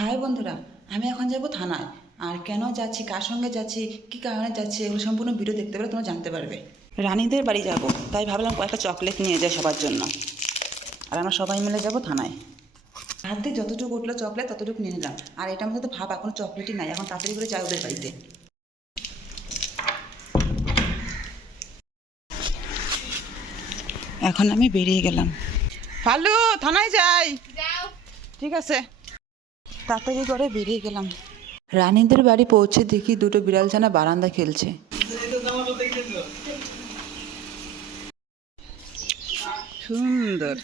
High বন্ধুরা, আমি এখন যাব থানায়। আর কেন যাচ্ছি, কার সঙ্গে যাচ্ছি, কী কারণে যাচ্ছি, এগুলো সম্পূর্ণ ভিডিও দেখতে পেলে তোমরা জানতে পারবে। রানীদের বাড়ি যাব, তাই ভাবলাম কয়েকটা চকলেট নিয়ে যাই সবার জন্য। আর আমরা সবাই মিলে যাব থানায়। হাত দিয়ে যতটুকু উঠলো চকলেট ততটুকু নিয়ে নিলাম। আর এটার মধ্যে তো ভাব এখন চকলেটই নাই, এখন তাড়াতাড়ি করে যাই ওদের বাড়িতে। এখন আমি বেরিয়ে গেলাম। ফালু, থানায় যাই। ঠিক আছে, তাড়াতাড়ি করে বেরিয়ে গেলাম। রানীদের বাড়ি পৌঁছে দেখি দুটো বিড়াল ছানা বারান্দা খেলছে। সুন্দর।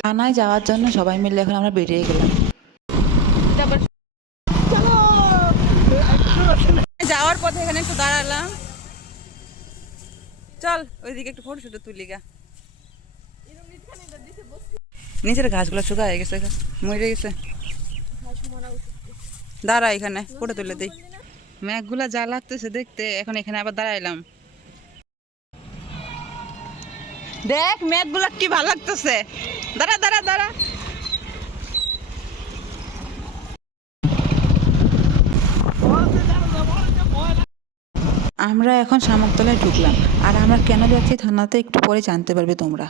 থানায় যাওয়ার জন্য সবাই মিলে এখন আমরা বেরিয়ে গেলাম। যাওয়ার পথে এখানে একটু দাঁড়ালাম। চল ওইদিকে একটু ফটো শুটো তুলি গা। নিচের ঘাসগুলো শুকায় গেছে, মরে গেছে। দাঁড়া, এখানে ফটো তুলে দিই। মেঘগুলা যা লাগতেছে দেখতে, এখন এখানে আবার দাঁড়াইলাম। দেখ মেঘগুলা কি ভালো লাগতেছে। দাঁড়া দাঁড়া দাঁড়া। আমরা এখন শামুকতলায় ঢুকলাম। আর আমরা কেন যাচ্ছি থানাতে একটু পরে জানতে পারবে তোমরা।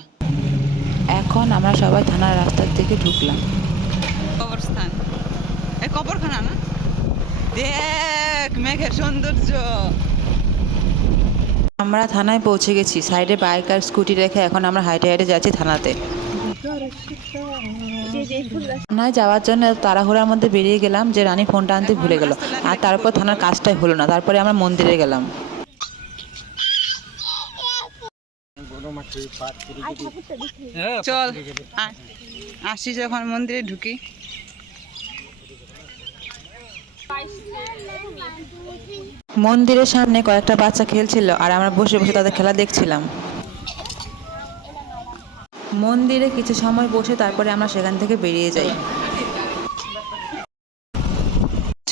এখন আমরা সবাই থানার রাস্তার দিকে ঢুকলাম। কবরস্থান, এই কবরখানা না? দেখ মেঘের সৌন্দর্য। আমরা থানায় পৌঁছে গেছি। সাইডে বাইক আর স্কুটি রেখে এখন আমরা হাইটে হাইটে যাচ্ছি থানাতে। থানায় যাওয়ার জন্য তাড়াহুড়ার মধ্যে বেরিয়ে গেলাম যে রানী ফোনটা আনতে ভুলে গেল। আর তারপর থানার কাজটাই হলো না। তারপরে আমরা মন্দিরে গেলাম। চল আসি, যখন মন্দিরে ঢুকি। মন্দিরের সামনে কয়েকটা বাচ্চা খেলছিল আর আমরা বসে বসে তাদের খেলা দেখছিলাম। মন্দিরে কিছু সময় বসে তারপরে আমরা সেখান থেকে বেরিয়ে যাই।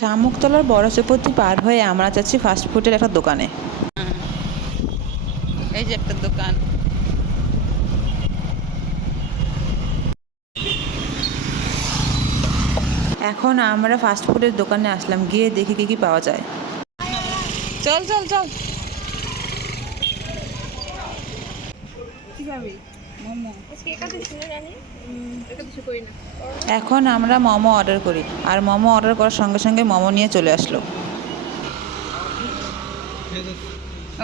শামুকতলার বড় চৌপতি পার হয়ে আমরা যাচ্ছি ফাস্টফুডের একটা দোকানে। এই যে একটা দোকান। এখন আমরা ফাস্টফুডের দোকানে আসলাম, গিয়ে দেখি কি কি পাওয়া যায়। চল চল চল। এখন আমরা মোমো অর্ডার করি। আর মোমো অর্ডার করার সঙ্গে সঙ্গে মোমো নিয়ে চলে আসলো।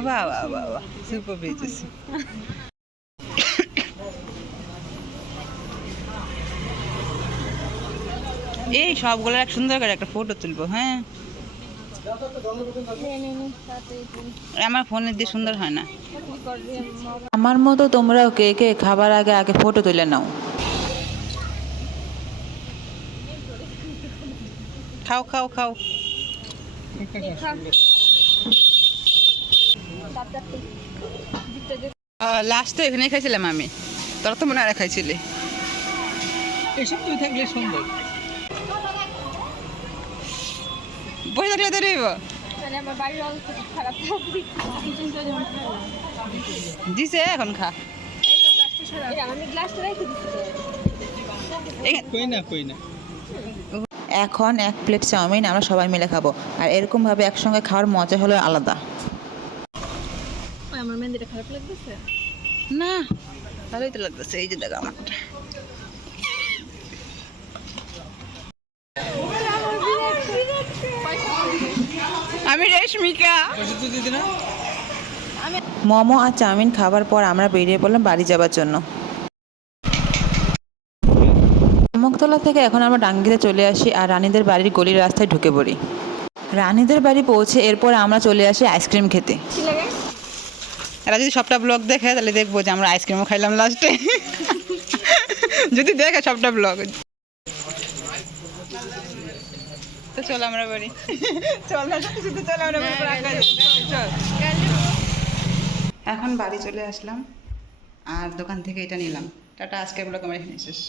বাহ বাহ বাহ বাহ, সুপার পেয়েছি। এই সবগুলোর এক সুন্দর করে একটা ফটো তুলবো। হ্যাঁ, আমার ফোনে দিয়ে সুন্দর হয় না। আমার মতো তোমরাও কে কে খাবার আগে আগে ফটো তুলে নাও। খাও খাও খাও। লাস্ট তো এখানে খাইছিলাম আমি, তোরা তো মনে হয় খাইছিলি। এসব তুই থাকলে সুন্দর বসে থাকলে তো রইব। দিছে এখন খা। এখন এক প্লেট চাউমিন আমরা সবাই মিলে খাবো। আর এরকমভাবে একসঙ্গে খাওয়ার মজা হলো আলাদা। আমার মেহেন্দিটা খারাপ লাগতেছে না, ভালোই তো লাগতেছে। এই যে দেখো আমারটা। আমি রেশমিকা। মোমো আর চাউমিন খাবার পর আমরা বেরিয়ে পড়লাম বাড়ি যাবার জন্য। শামুকতলা থেকে এখন আমরা ডাঙ্গিতে চলে আসি আর রানীদের বাড়ির গলির রাস্তায় ঢুকে পড়ি। রানীদের বাড়ি পৌঁছে এরপর আমরা চলে আসি আইসক্রিম খেতে। এরা যদি সবটা ব্লগ দেখে তাহলে দেখবো যে আমরা আইসক্রিমও খাইলাম লাস্টে। যদি দেখে সবটা ব্লগ। তো চল আমরা বাড়ি। চল না, শুধু চল আমরা বাড়ি। এখন বাড়ি চলে আসলাম আর দোকান থেকে এটা নিলাম। টাটা, আজকের ব্লগ আমরা এখানে শেষ।